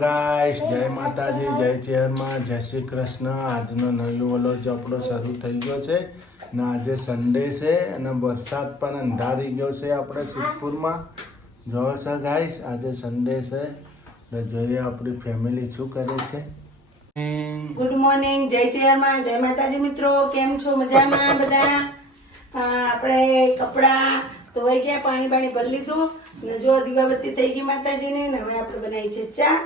Guys, જય માતાજી, જય ચેરમાં, જય શ્રી કૃષ્ણ. આજનો નવો વ્લોગ આપણો શરૂ થઈ ગયો છે ને આજે સન્ડે છે અને વરસાદ પણ અંધારી ગયો છે આપણે સિદ્ધપુરમાં. જોવો છો ગાઈસ, આજે સન્ડે છે ને જોઈએ આપણી ફેમિલી શું કરે છે. ગુડ મોર્નિંગ, જય ચેરમાં, જય માતાજી મિત્રો. કેમ છો? મજામાં બધા? આપણે કપડા ધોઈ ગયા, પાણી ભરી લીધું ને જો દીવાબત્તી થઈ ગઈ માતાજીને ને હવે આપણે બનાવી છે ચા.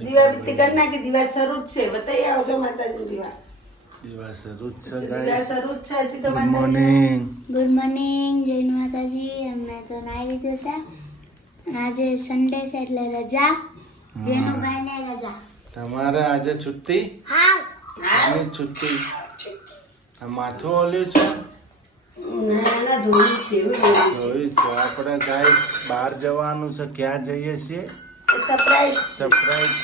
દીવાબત્તી કરી નાખી, દીવા શરૂ જ છે. બતાવી આવજો માતાજી દીવા શરૂ જ છે હજી તો માતાજી. ગુડ મોર્નિંગ, જય માતાજી. અમે તો નાઈ લીધું છે. આજે સન્ડે છે એટલે રજા. જેનો ભાઈને રજા. તમારે આજે છુટ્ટી? હા. છુટ્ટી. આ માથું ઓલ્યું છે? ના ધોઈ છે. જોયું છે. આપણે ગાઈસ બહાર જવાનું છે. ક્યાં જઈએ છીએ? સરપ્રાઈઝ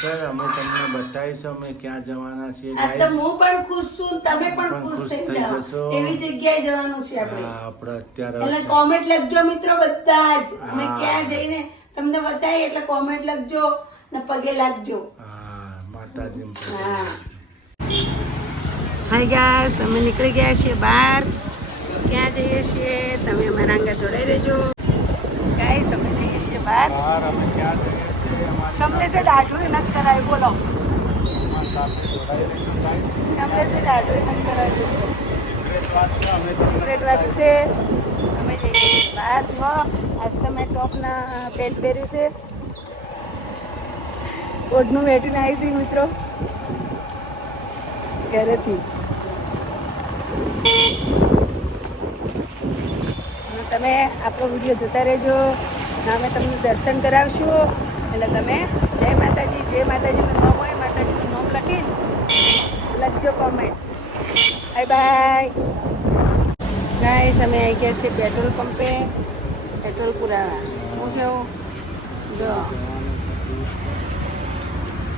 છે. અમે તમને બતાવીશું અમે ક્યાં જવાના છીએ ગાઈસ. તો હું પણ ખુશ છું, તમે પણ ખુશ થઈ જશો. એવી જગ્યાએ જવાનું છે આપણે. આપણે અત્યારે એટલે કોમેન્ટ લખજો મિત્રો બધા જ. અમે ક્યાં જઈને તમને બતાવી એટલે કોમેન્ટ લખજો ને પગે લાગજો. હા, માતાજી. હાય ગાઈસ, અમે નીકળી ગયા છીએ બહાર. ક્યાં જઈએ છીએ તમે અમારા અંગા જોડાઈ રહેજો. ગાઈસ, અમે જઈએ છીએ બહાર. અમે ક્યાં જઈએ છીએ? તમને છે દાઢું નથી કરાવી, બોલો. તમને છે દાઢું નથી કરાવી. સિક્રેટ વાત છે. અમે જઈએ છીએ બહાર. જો આજ તો મેં ટોપના પેન્ટ પહેર્યું છે. ઓઢનું વેટીને આવી હતી મિત્રો ઘરેથી. તમે આપણો વિડીયો જોતા રહેજો. અમે તમને દર્શન કરાવશું. એટલે તમે જય માતાજીનું નામ હોય માતાજીનું નામ લખીને લખજો કોમેન્ટ. Bye bye guys. અમે આવી ગયા છીએ પેટ્રોલ પંપે પેટ્રોલ પુરાવા. હું કેવું જો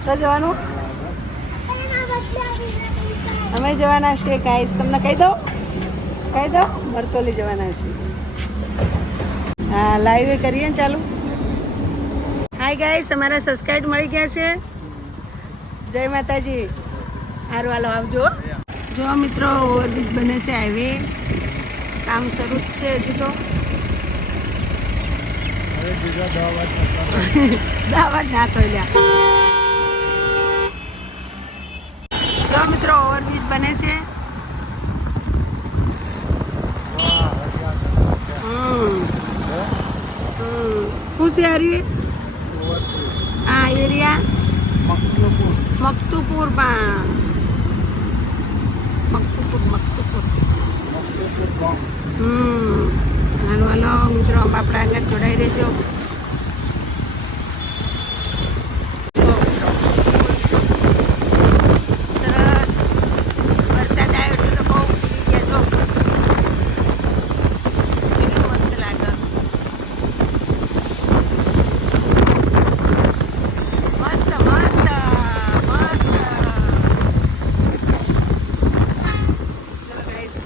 શું જવાનું? અમે જવાના છીએ ગાઈસ. તમને કહી દો મરતોલી જવાના છીએ. હા, લાઈવ કરીએ ને ચાલુ. હાય ગાઈસ, અમારા સબસ્ક્રાઇબ મળી ગયા છે. જય માતાજી. હારું હાલો આવજો. જો મિત્રો ઓવરબ્રિજ બને છે, હાઈવે કામ શરૂ જ છે હજી તો. દાવા જ ના થોલ્યા. જો મિત્રો ઓવરબ્રિજ બને છે. હોશિયારી આ એરિયા મકતુપુર. હાલો હાલો મિત્રો, આપણા આગળ જોડાઈ રહેજો. સરસ વરસાદ આવ્યો એટલે તો બહુ ઉતરી ગયા. જો કેટલું મસ્ત લાગે. મસ્ત મસ્ત મસ્ત. ચલો ગાઈસ,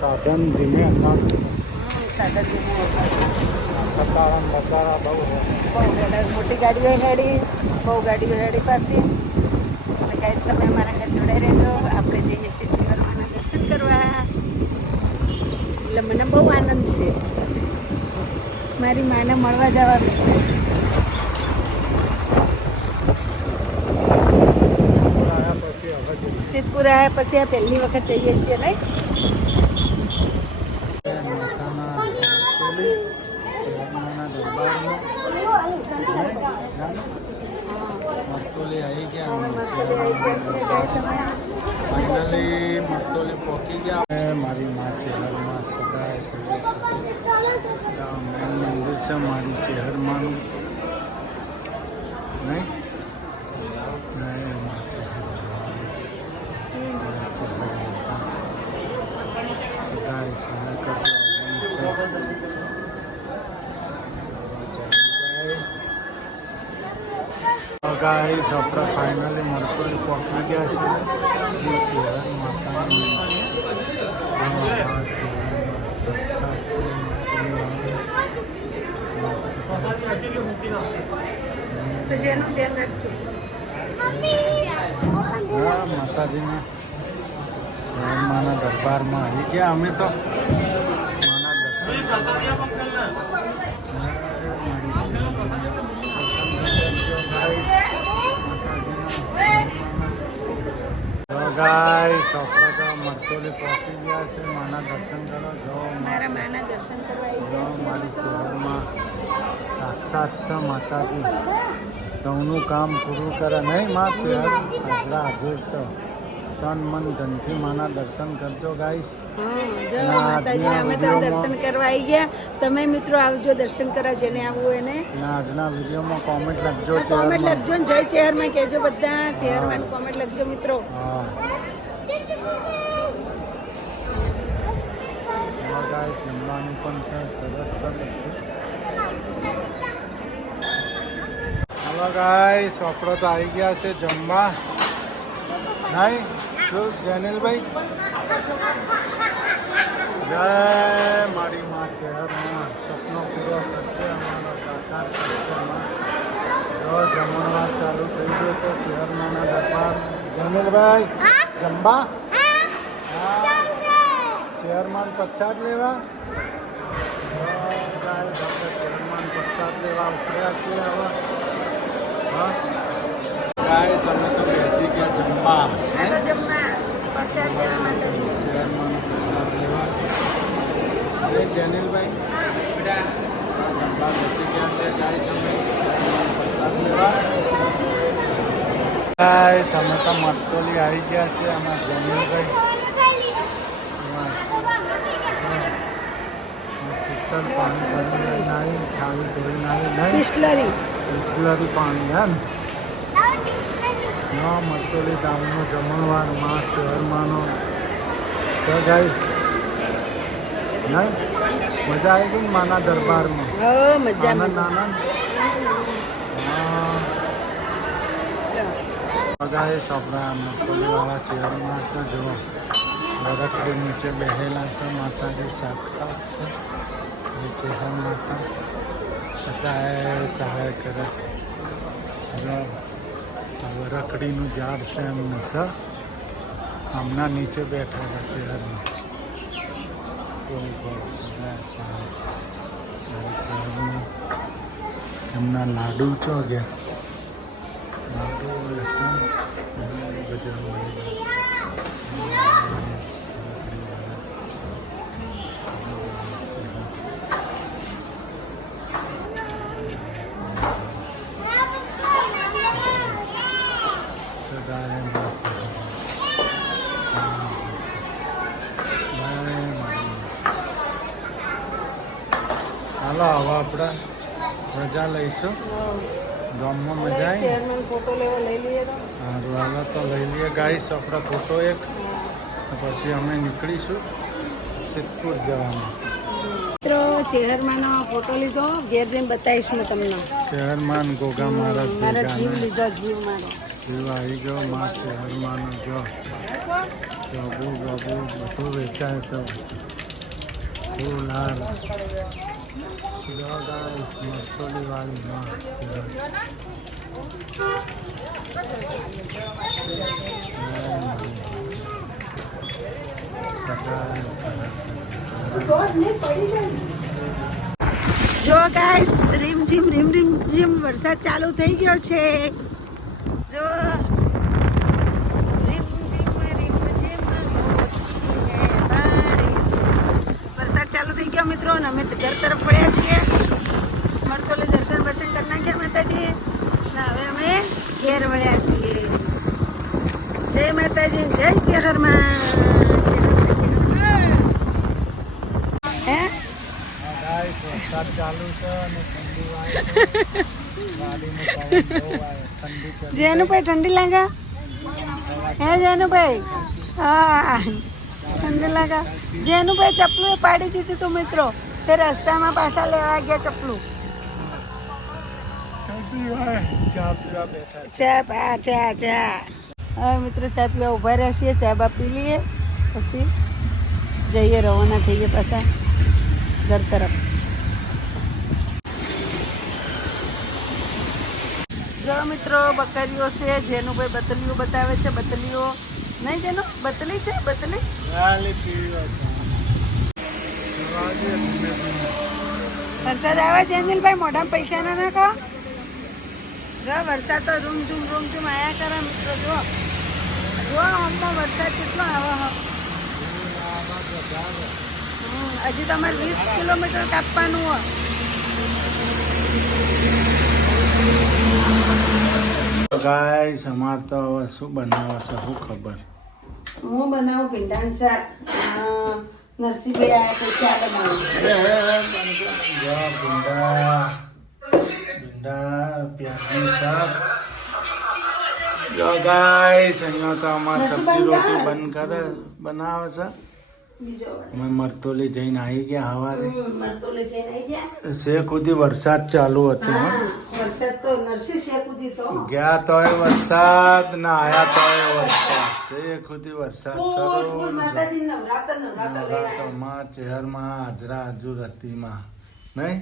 સાધન ધીમે અંદાજ સાદા જેવું ખતારા બતારા બહુ મોટી ગાડીઓ હેડી, બહુ ગાડીઓ હેડી પાછી. એટલે ગાઈસ તમે અમારા ઘર જોડાઈ રહેજો. આપણે જઈએ છીએ જીવનમાના દર્શન કરવા. એટલે મને બહુ આનંદ છે મારી માને મળવા જવાનું છે. સિદ્ધપુર આવ્યા પછી આ પહેલી વખત જઈએ છીએ નહીં. મરતોલી આવી ગયા ફાઇનલી મરતોલી પહોંચી ગયા. મારી માં ચેહરમાં સદાય સદાય મેન મંદિર છે મારી ચેહરમાંનું નહીં. સદાય સહાય કરજો. ગાઈસ આપણે ફાઇનલી મરતોલી પહોંચી ગયા છે. શ્રી ચેહર માતાની તો જેનું ધ્યાન રાખજો. હા માતાજીના માના દરબારમાં આવી ગયા અમે તો. માના દર્શન ગાઈસ આપણે તો મરતોલી પહોંચી ગયા છે. માના દર્શન કરો. જો મારા માના દર્શન કરવા આવી જો મારી ચેહરમાં સાક્ષાત છે માતાજી. સૌનું કામ પૂરું કરે નહીં માં ચેહર હાજરા હાજર તો તન મન ધનથી માના દર્શન કરજો ગાઈસ. જો માતાજી અમે તો દર્શન કરવા આવી ગયા. તમે મિત્રો આવજો દર્શન કરવા, જેને આવવું એને. આજના વિડીયોમાં કોમેન્ટ લખજો. કોમેન્ટ લખજો ને જય ચેહરમાં કહેજો બધા. ચેહરમાં કોમેન્ટ લખજો મિત્રો. હા ગાઈસ જમવાનું પણ છે સરસ સરસ. હાલો ગાઈસ આપણે તો આવી ગયા છે જમવા નહીં. શું જેનિલભાઈ? જય મારી માં ચેહરમાં સપનો પૂરો કરશે અમારો સાકાર કરશે માં. જો જમણવાર ચાલુ થઈ ગયો છે ચેહરમાંના દરબાર. જેનિલભાઈ જમવા ચેરમાન પ્રસાદ લેવા. ચેરમાન પ્રસાદ લેવા ઉતર્યા છીએ હવે. હા ગાઈસ અમે તો બેસી ગયા જમવા. પ્રસાદ લેવા માતાજી. ચેરમાન પ્રસાદ લેવા. અરે જેનિલભાઈ જમવા બેસી ગયા છે ગાઈસ અમે પ્રસાદ લેવા. ગાઈસ અમે તો મરતોલી આવી ગયા છે. આમાં જેનિલભાઈ પાણી ભરી લઈને આવી, થાળી ધોઈને આવી નહીં. બિસ્લરી પાણી હે ને. હા મરતોલી ગામનો જમણવાર માં ચેહરમાંનો તો ગાઈસ નહીં. મજા આવી ગઈ ને માના દરબારમાં. મજા આનંદ આનંદ. હા ગાઈસ આપણા મરતોલીવાળા ચેહરમાં તો જુઓ વરખડી નીચે બેહેલા છે માતાજી સાક્ષાત છે. ચેહર માતા સદાય સહાય કરે. જો વરખડીનું ઝાડ છે એમને તો આમના નીચે બેઠા છે ચેહરમાં. કોઈ કોઈ સદાય સહાય ચેહરમાં. એમના લાડુ છો ગયા. લાડુ હતા બજારમાં. હાલો હવે આપણે રજા લઈશું. ગામમાં મજા આવી. ચેરમેન ફોટો લેવા લઈ લઈએ તો. સારું હાલો તો લઈ લઈએ ગાઈસ આપણે ફોટો એક. પછી અમે નીકળીશું સિદ્ધપુર જવાનું. મિત્રો ચેહરમાંનો ફોટો લીધો. ઘેર જઈને બતાવીશ હું તમને. ચેહરમાન ગોગા મહારાજ મારા જીવ લીધો. જીવ મારો જીવ આવી ગયો માં ચેહરમાનો જો બધું વેચાય તો ફૂલ હાર મસ્તોલી વાળી જો ગાઈસ રીમ ઝીમ વરસાદ ચાલુ થઈ ગયો છે. જો રીમ ઝીમ હોતી હે બારિશ. વરસાદ ચાલુ થઈ ગયો મિત્રો અને અમે ઘર તરફ પડ્યા છીએ. મરતોલી દર્શન કરી નાખ્યા માતાજી ને હવે અમે ઘેર વળ્યા છીએ. જય માતાજી, જય ચેહરમાં. હે વરસાદ ચાલુ છે અને ઠંડી વાય જેનુભાઈ ઠંડી લાગે હે જેનુભાઈ? હા ઠંડી લાગે. જેનુભાઈ ચપલું એ પાડી દીધું તું મિત્રો, તે રસ્તામાં પાછા લેવા ગયા ચપલું. ચા પીવા બેઠા ચા હવે મિત્રો ચા પીવા ઊભા રહ્યા છીએ. ચા બા પી લઈએ પછી જઈએ, રવાના થઈએ પાછા ઘર તરફ. જો મિત્રો બકરીઓ છે. જેનુભાઈ બતલીઓ બતાવે છે. બતલીઓ નહીં જેનું બતલી છે. બતલી વરસાદ આવે જેનિલભાઈ, મોઢામાં પૈસા ના નાખો. જો વરસાદ તો રૂમ ઝૂમ આયા કરે મિત્રો. જો હમણાં વરસાદ કેટલો આવે હજી તમારે 20 કિલોમીટર કાપવાનું હોય. ગાઈસ અમાર તો હવે શું બનાવે છે શું ખબર. હું બનાવું ભીંડાનું શાક. નરસિંહભાઈ આવ્યા તો ચા બનાવું. ભીંડા પ્યાજનું શાક. જો ગાઈસ અહીંયા તો અમાર સબ્જી રોટી બનાવે છે. અમે મરતોલી જઈને આવી ગયા હવારે. શેખ સુધી વરસાદ ચાલુ હતો. ગયા તોય વરસાદ ના આયા તોય વરસાદ. શેખ સુધી વરસાદ શરૂ. નવરાત્રમાં ચહેરમાં હાજરા હજુ રતીમાં નહીં.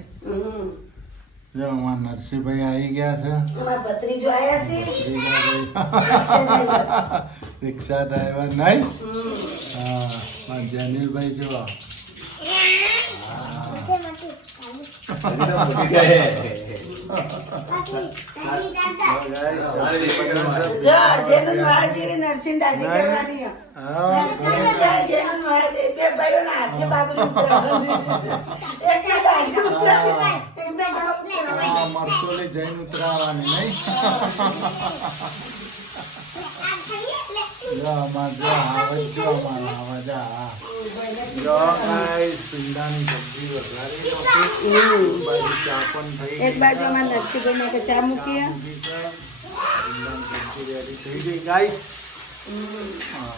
જો અમારા નરસિંહભાઈ આવી ગયા છે. રિક્ષા ડ્રાઈવર નહીં. હા જનીલભાઈ જો નરસિંહ દાદી કરવાની. મરતોલી જઈને ઉતરાવાની નહીં. પીંડાની સબ્જી વઘારી ચા પણ થઈ. એક બાજુ અમારા નરસિંહભાઈ માટે ચા મૂકીએ. પીંડાની સબ્જી રેડી થઈ ગઈ ગાઈસ. હા